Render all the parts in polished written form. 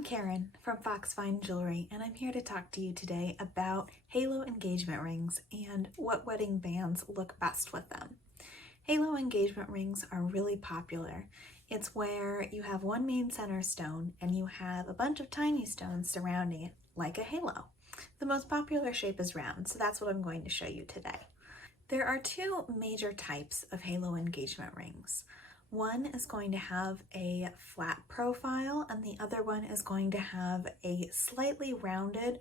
I'm Karen from Fox Fine Jewelry, and I'm here to talk to you today about halo engagement rings and what wedding bands look best with them. Halo engagement rings are really popular. It's where you have one main center stone and you have a bunch of tiny stones surrounding it like a halo. The most popular shape is round, so that's what I'm going to show you today. There are two major types of halo engagement rings. One is going to have a flat profile and the other one is going to have a slightly rounded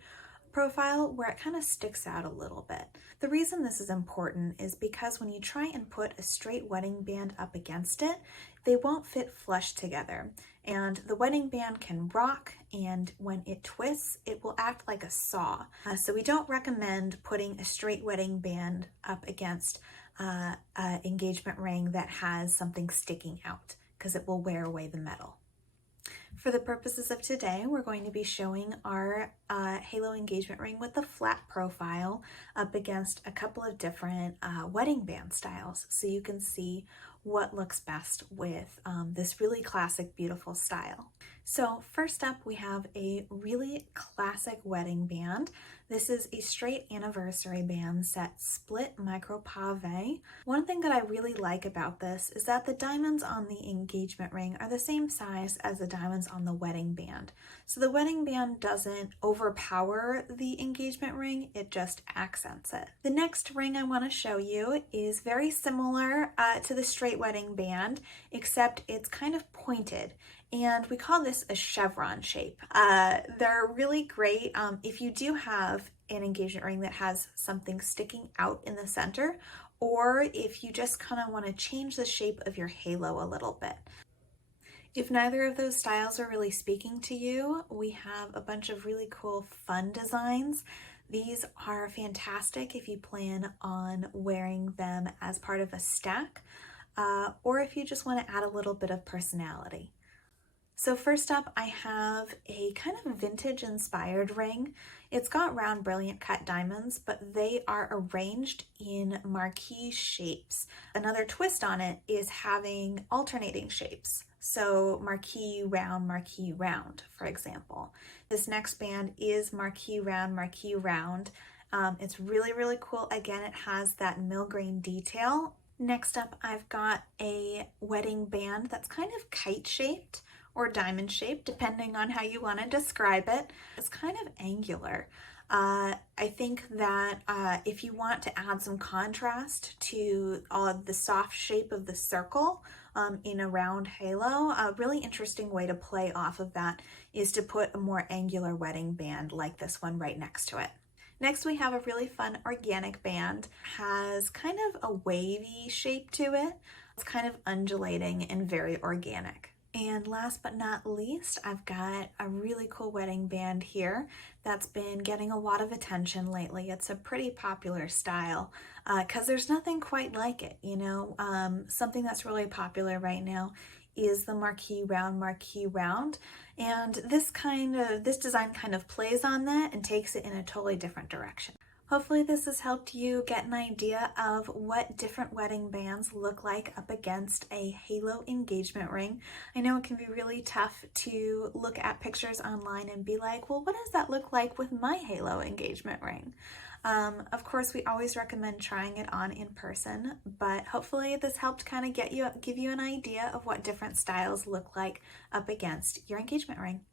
profile where it kind of sticks out a little bit. The reason this is important is because when you try and put a straight wedding band up against it, they won't fit flush together. And the wedding band can rock, and when it twists, it will act like a saw. So we don't recommend putting a straight wedding band up against an engagement ring that has something sticking out, because it will wear away the metal. For the purposes of today, we're going to be showing our halo engagement ring with a flat profile up against a couple of different wedding band styles, so you can see what looks best with this really classic, beautiful style. So first up, we have a really classic wedding band. This is a straight anniversary band set split micro pave. One thing that I really like about this is that the diamonds on the engagement ring are the same size as the diamonds on the wedding band. So the wedding band doesn't overpower the engagement ring, it just accents it. The next ring I want to show you is very similar to the straight wedding band, except it's kind of pointed. And we call this a chevron shape. They're really great if you do have an engagement ring that has something sticking out in the center, or if you just kind of want to change the shape of your halo a little bit. If neither of those styles are really speaking to you, we have a bunch of really cool, fun designs. These are fantastic if you plan on wearing them as part of a stack, or if you just want to add a little bit of personality. So first up, I have a kind of vintage inspired ring. It's got round brilliant cut diamonds, but they are arranged in marquee shapes. Another twist on it is having alternating shapes. So marquee, round, for example. This next band is marquee, round. It's really, really cool. Again, it has that mill-grain detail. Next up, I've got a wedding band that's kind of kite shaped or diamond shaped, depending on how you want to describe it. It's kind of angular. I think that if you want to add some contrast to the soft shape of the circle in a round halo, a really interesting way to play off of that is to put a more angular wedding band like this one right next to it. Next, we have a really fun organic band. Has kind of a wavy shape to it. It's kind of undulating and very organic. And last but not least, I've got a really cool wedding band here that's been getting a lot of attention lately. It's a pretty popular style because there's nothing quite like it, you know. Something that's really popular right now is the marquee round, and this design kind of plays on that and takes it in a totally different direction. Hopefully this has helped you get an idea of what different wedding bands look like up against a halo engagement ring. I know it can be really tough to look at pictures online and be like, well, what does that look like with my halo engagement ring? Of course, we always recommend trying it on in person, but hopefully this helped kind of give you an idea of what different styles look like up against your engagement ring.